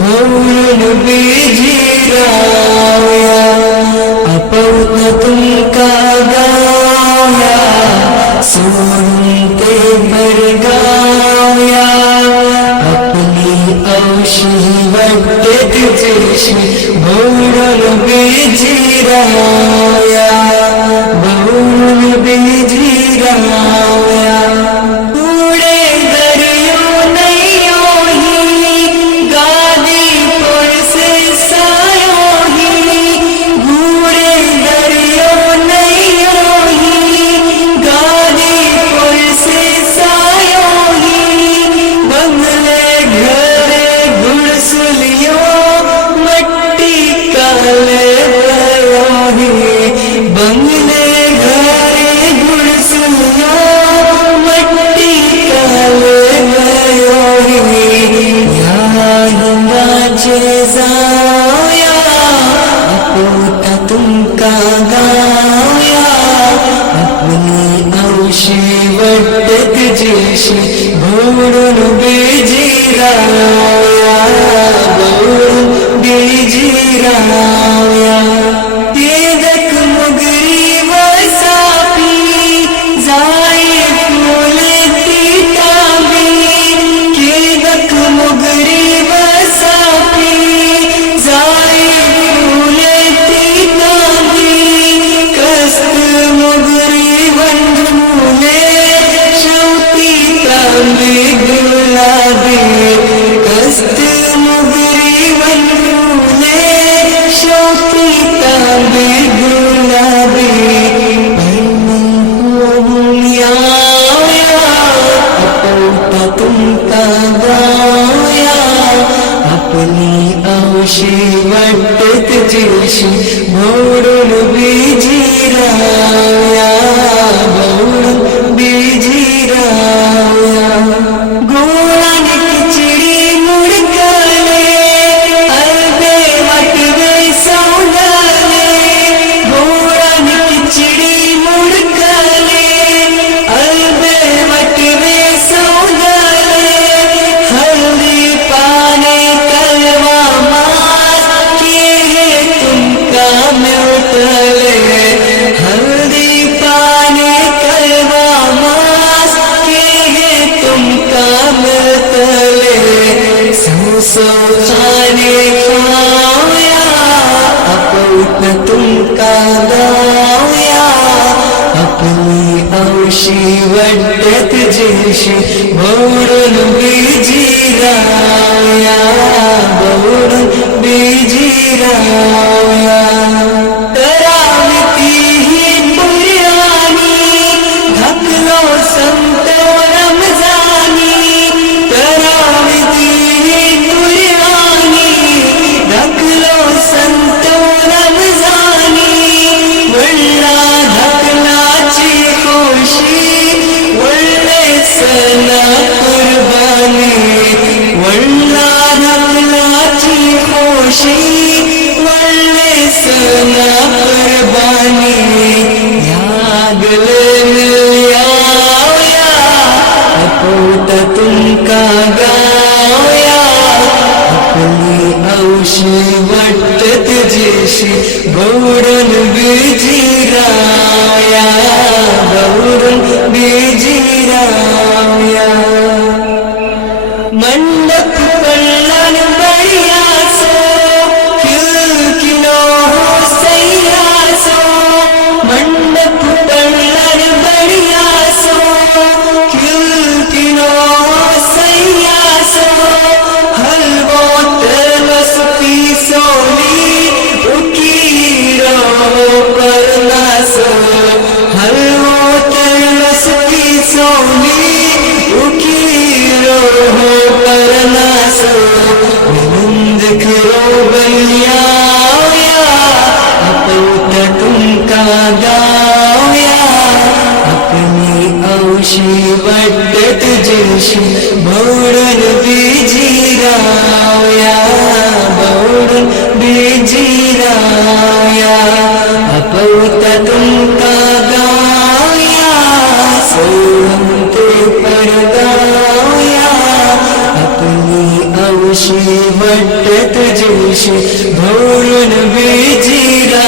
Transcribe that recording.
भोवरून बिजीरावया अपवता तुमका गावया सोडून ते बरगावया आपली औशी वाटते तुझ्याशी भोवरून बिजीरावया भोवरून बिजीरावया पुढे दरियो नैयो ही गादी पडसे सायो ही पुढे दरियो नैयो ही गादी पडसे सायो ही बंगले घरे गुडसुलियो मट्टी काले भयो ही बंगले घरे गुडसुलियो मट्टी काले भयो ही या हिंगाचे जावया अपोता तुमका गावया आपली औशी वाटते तुझ्याशी भोवरून बिजीरावया भोवरून बिजीरावया ते दख मुगरी वसापी जाई फुले ती तांबी के दख मुगरी वसापी जाई फुले ती तांबी कस्त मुगरी वंधुले शेवटी तांबी गुलाबी कस्त मुगरी वंधुले शेवटी तांबी गुलाबी अपवता तुमका गावया आपली औशी वाटते तुझ्याशी भोवरून बिजीरावया भोवरून बिजीरावया गोळाने खिचडी मुडकले अलबे वाटवे सौदाले गोळाने खिचडी मुडकले अलबे वाटवे सौदाले हल्दी पाने कलवा मास के हे तुमका मिळतले हल्दी पाने कलवा मास के हे तुमका मिळतले सौ खाने खावया अपवता तुमका गावया आपली औशी वाटते तुझ्याशी भोवरून बिजीरावया भोवरून बिजीरावया करावती ही पुराणी धकलो संत रमजानी करावती ही पुराणी धकलो संत रमजानी वळला धकलाची खुशी वळले सना कुर्बानी वळला धकलाची खुशी वळले सना कुर्बानी यागले मिळयावया अपवता तुमका गावया आपली औशी वाटते तुझ्याशी भोवरून बिजीरावया भोवरून बिजीरावया मंडप पडलान बळियासो खिलखिलो सैयासो मंडप पडलान बळियासो खिलखिलो सैयासो हलवो तरस पिसोली उकीरो परनासो हलवो तरस पिसोली उकीरो परनासो विनंद करो बलियावया अपवता तुमका गावया आपली औशी वाटते तुझ्याशी भोवरून बिजीरावया भोवरून बिजीरावया अपवता तुमका गावया सोडून ते परगावया आपली तुझ्याशी वाटत तुझ्याशी भरून बेजिरा